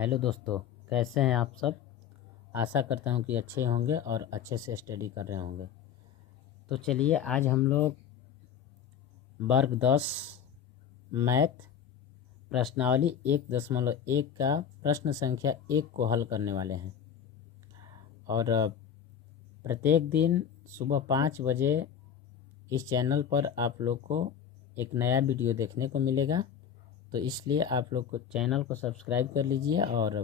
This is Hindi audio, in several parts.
हेलो दोस्तों, कैसे हैं आप सब। आशा करता हूं कि अच्छे होंगे और अच्छे से स्टडी कर रहे होंगे। तो चलिए आज हम लोग वर्ग 10 मैथ प्रश्नावली 1.1 का प्रश्न संख्या 1 को हल करने वाले हैं। और प्रत्येक दिन सुबह 5 बजे इस चैनल पर आप लोग को एक नया वीडियो देखने को मिलेगा। तो इसलिए आप लोग को चैनल को सब्सक्राइब कर लीजिए और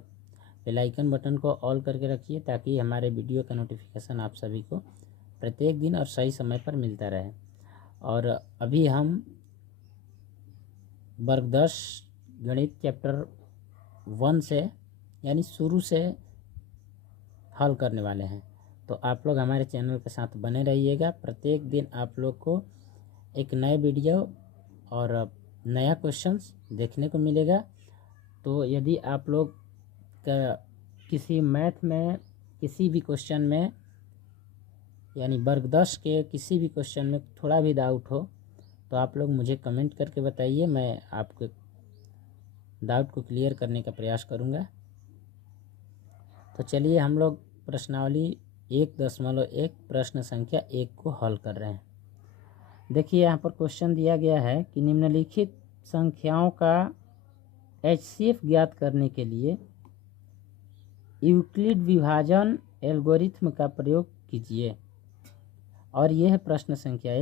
बेल आइकन बटन को ऑल करके रखिए ताकि हमारे वीडियो का नोटिफिकेशन आप सभी को प्रत्येक दिन और सही समय पर मिलता रहे। और अभी हम वर्ग 10 गणित चैप्टर 1 से यानी शुरू से हल करने वाले हैं। तो आप लोग हमारे चैनल के साथ बने रहिएगा। प्रत्येक दिन आप लोग को एक नए वीडियो और नया क्वेश्चंस देखने को मिलेगा। तो यदि आप लोग का किसी मैथ में किसी भी क्वेश्चन में यानी वर्ग 10 के किसी भी क्वेश्चन में थोड़ा भी डाउट हो तो आप लोग मुझे कमेंट करके बताइए, मैं आपके डाउट को क्लियर करने का प्रयास करूंगा। तो चलिए हम लोग प्रश्नावली 1.1 प्रश्न संख्या 1 को हल कर रहे हैं। देखिए यहाँ पर क्वेश्चन दिया गया है कि निम्नलिखित संख्याओं का HCF ज्ञात करने के लिए यूक्लिड विभाजन एल्गोरिथ्म का प्रयोग कीजिए। और यह है प्रश्न संख्या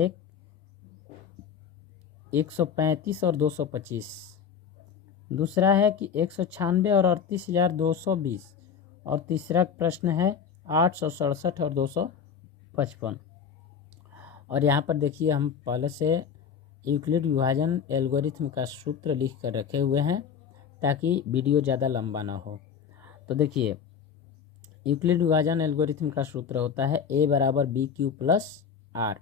135 और 225। दूसरा है कि 196 और 38,220। और तीसरा प्रश्न है 867 और 255। और यहाँ पर देखिए हम पहले से यूक्लिड विभाजन एल्गोरिथ्म का सूत्र लिख कर रखे हुए हैं ताकि वीडियो ज़्यादा लंबा ना हो। तो देखिए यूक्लिड विभाजन एल्गोरिथ्म का सूत्र होता है A = BQ + R।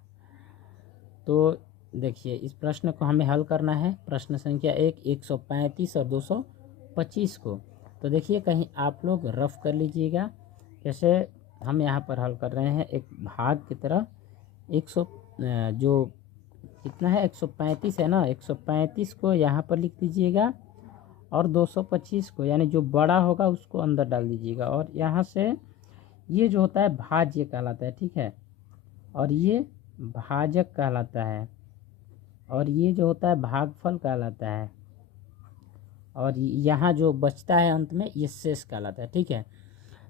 तो देखिए इस प्रश्न को हमें हल करना है। प्रश्न संख्या 135 और 225 को। तो देखिए कहीं आप लोग रफ कर लीजिएगा। जैसे हम यहाँ पर हल कर रहे हैं एक भाग की तरह। 100 जो कितना है 135 है ना, 135 को यहाँ पर लिख दीजिएगा और 225 को यानी जो बड़ा होगा उसको अंदर डाल दीजिएगा। और यहाँ से ये जो होता है भाज्य कहलाता है, ठीक है, और ये भाजक कहलाता है, और ये जो होता है भागफल कहलाता है, और यहाँ जो बचता है अंत में ये शेष कहलाता है, ठीक है।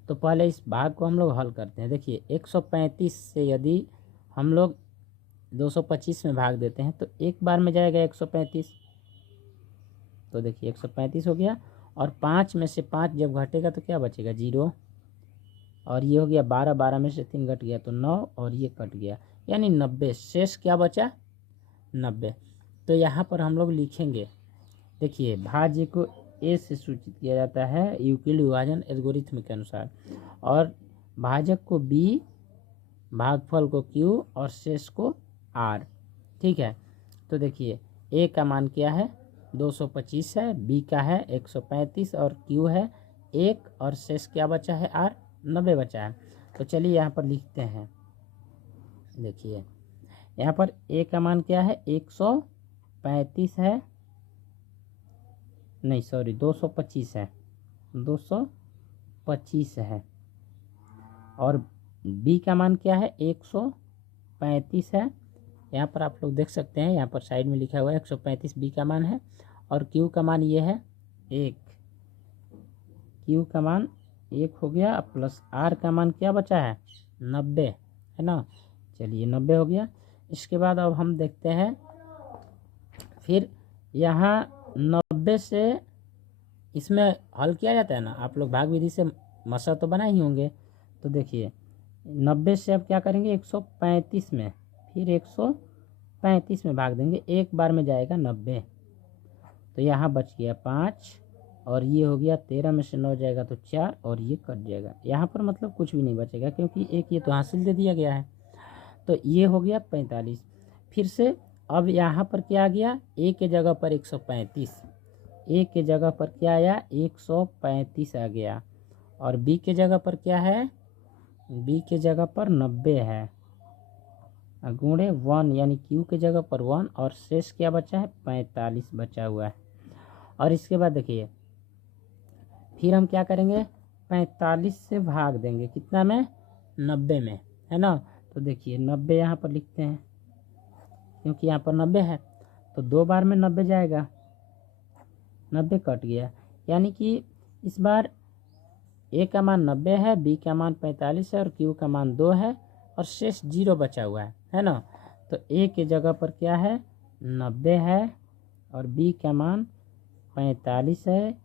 तो पहले इस भाग को हम लोग हल करते हैं। देखिए 135 से यदि हम लोग 225 में भाग देते हैं तो एक बार में जाएगा 135। तो देखिए 135 हो गया और 5 में से 5 जब घटेगा तो क्या बचेगा 0। और ये हो गया 12, 12 में से 3 घट गया तो 9 और ये कट गया यानी 90। शेष क्या बचा 90। तो यहाँ पर हम लोग लिखेंगे, देखिए भाज्य को A से सूचित किया जाता है यूक्लिड विभाजन एल्गोरिथ्म के अनुसार, और भाजक को B, भागफल को Q और शेष को R, ठीक है। तो देखिए A का मान क्या है 225 है, B का है 135 और Q है 1 और शेष क्या बचा है R 90 बचा है। तो चलिए यहाँ पर लिखते हैं। देखिए यहाँ पर A का मान क्या है 135 है, नहीं सॉरी 225 है, 225 है। और B का मान क्या है 135 है। यहाँ पर आप लोग देख सकते हैं, यहाँ पर साइड में लिखा हुआ है 135 B का मान है। और Q का मान ये है 1, Q का मान 1 हो गया प्लस R का मान क्या बचा है 90, है ना। चलिए 90 हो गया। इसके बाद अब हम देखते हैं, फिर यहाँ 90 से इसमें हल किया जाता है ना, आप लोग भाग विधि से मसला तो बनाए ही होंगे। तो देखिए 90 से अब क्या करेंगे 135 में, फिर 135 में भाग देंगे, एक बार में जाएगा 90। तो यहाँ बच गया 5 और ये हो गया 13 में से 9 जाएगा तो 4 और ये कट जाएगा। यहाँ पर मतलब कुछ भी नहीं बचेगा क्योंकि एक ये तो हासिल दे दिया गया है। तो ये हो गया 45। फिर से अब यहाँ पर क्या आ गया A के जगह पर 135, A के जगह पर क्या आया 135 आ गया। और B के जगह पर क्या है, B के जगह पर 90 है गुणे 1 यानी Q के जगह पर 1 और शेष क्या बचा है 45 बचा हुआ है। और इसके बाद देखिए फिर हम क्या करेंगे, 45 से भाग देंगे, कितना में, 90 में, है ना। तो देखिए 90 यहाँ पर लिखते हैं, क्योंकि यहाँ पर 90 है, तो 2 बार में 90 जाएगा, 90 कट गया, यानी कि इस बार ए का मान 90 है, बी का मान 45 है और क्यू का मान 2 है और शेष 0 बचा हुआ है ना। तो ए के जगह पर क्या है, 90 है और बी का मान 45 है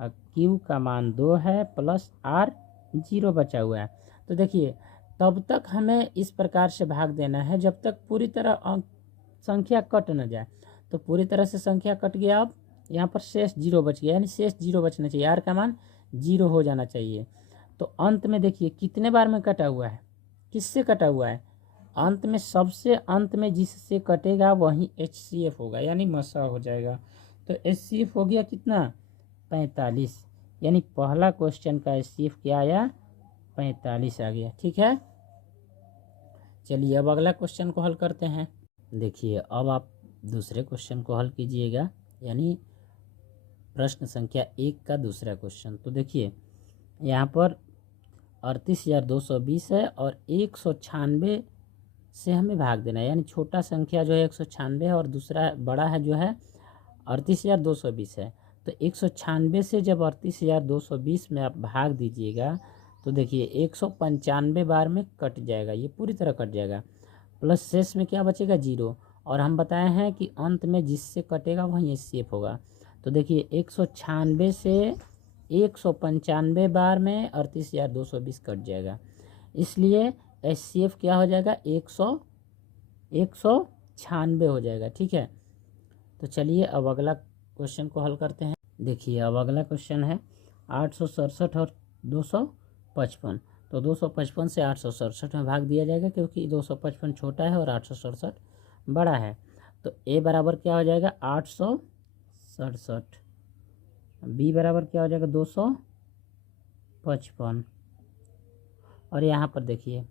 और क्यू का मान 2 है प्लस आर 0 बचा हुआ है। तो देखिए तब तक हमें इस प्रकार से भाग देना है जब तक पूरी तरह संख्या कट न जाए। तो पूरी तरह से संख्या कट गया, अब यहाँ पर शेष 0 बच गया, यानी शेष 0 बचना चाहिए, आर का मान 0 हो जाना चाहिए। तो अंत में देखिए कितने बार में कटा हुआ है, किससे कटा हुआ है, अंत में सबसे अंत में जिससे कटेगा वही HCF होगा, यानी मसा हो जाएगा। तो HCF हो गया कितना, 45, यानी पहला क्वेश्चन का HCF क्या आया, 45 आ गया। ठीक है, चलिए अब अगला क्वेश्चन को हल करते हैं। देखिए अब आप दूसरे क्वेश्चन को हल कीजिएगा, यानी प्रश्न संख्या 1 का दूसरा क्वेश्चन। तो देखिए यहाँ पर 38,220 है और 196 से हमें भाग देना है, यानी छोटा संख्या जो है 196 है और दूसरा बड़ा है जो है 38,220 है। तो 196 से जब 38,220 में आप भाग दीजिएगा तो देखिए 195 बार में कट जाएगा, ये पूरी तरह कट जाएगा, प्लस शेष में क्या बचेगा, 0। और हम बताए हैं कि अंत में जिससे कटेगा वही HCF होगा। तो देखिए 196 से 195 बार में 38,220 कट जाएगा, इसलिए HCF क्या हो जाएगा, 196 हो जाएगा। ठीक है, तो चलिए अब अगला क्वेश्चन को हल करते हैं। देखिए अब अगला क्वेश्चन है 867 और 255। तो 255 से 867 में भाग दिया जाएगा, क्योंकि 255 छोटा है और 867 बड़ा है। तो ए बराबर क्या हो जाएगा, 867, बी बराबर क्या हो जाएगा, 255। और यहाँ पर देखिए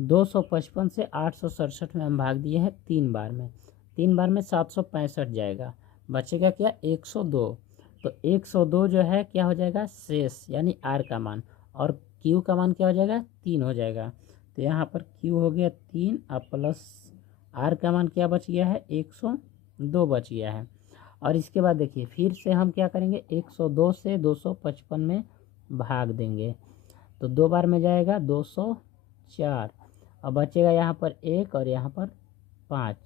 255 से 867 में हम भाग दिए हैं 3 बार में, 3 बार में 765 जाएगा, बचेगा क्या, 102। तो 102 जो है क्या हो जाएगा, शेष, यानी आर का मान, और क्यू का मान क्या हो जाएगा, 3 हो जाएगा। तो यहाँ पर क्यू हो गया 3 और प्लस आर का मान क्या बच गया है, 102 बच गया है। और इसके बाद देखिए फिर से हम क्या करेंगे, 102 से 255 में भाग देंगे, तो 2 बार में जाएगा 204, अब बचेगा यहाँ पर 1 और यहाँ पर 5,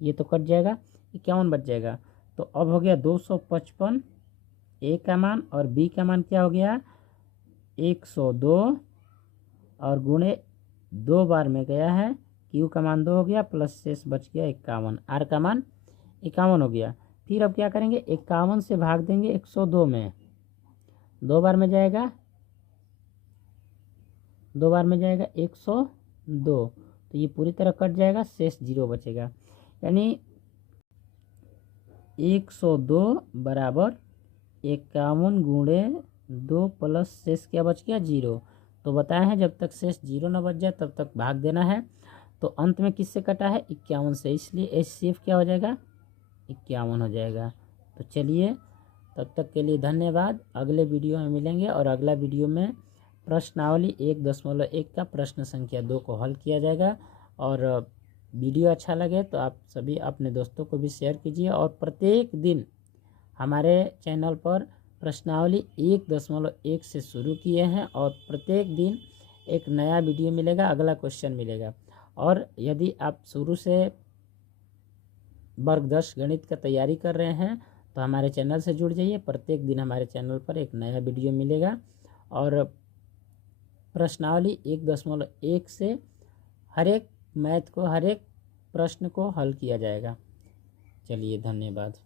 ये तो कट जाएगा, 51 बच जाएगा। तो अब हो गया 255 ए का मान और बी का मान क्या हो गया, 102 और गुणे 2 बार में गया है, क्यू का मान 2 हो गया प्लस शेष बच गया 51, आर का मान 51 हो गया। फिर अब क्या करेंगे, 51 से भाग देंगे 102 में, 2 बार में जाएगा, 2 बार में जाएगा 102, तो ये पूरी तरह कट जाएगा, शेष 0 बचेगा, यानी 102 बराबर 51 गुणे 2 प्लस शेष क्या बच गया, 0। तो बताया है जब तक शेष 0 न बच जाए तब तक भाग देना है। तो अंत में किससे कटा है, 51 से, इसलिए HCF क्या हो जाएगा, 51 हो जाएगा। तो चलिए तब तक के लिए धन्यवाद, अगले वीडियो में मिलेंगे और अगला वीडियो में प्रश्नावली 1.1 का प्रश्न संख्या 2 को हल किया जाएगा। और वीडियो अच्छा लगे तो आप सभी अपने दोस्तों को भी शेयर कीजिए, और प्रत्येक दिन हमारे चैनल पर प्रश्नावली 1.1 से शुरू किए हैं और प्रत्येक दिन एक नया वीडियो मिलेगा, अगला क्वेश्चन मिलेगा। और यदि आप शुरू से वर्ग 10 गणित का तैयारी कर रहे हैं तो हमारे चैनल से जुड़ जाइए, प्रत्येक दिन हमारे चैनल पर एक नया वीडियो मिलेगा और प्रश्नावली 1.1 से हर एक मैथ को, हर एक प्रश्न को हल किया जाएगा। चलिए धन्यवाद।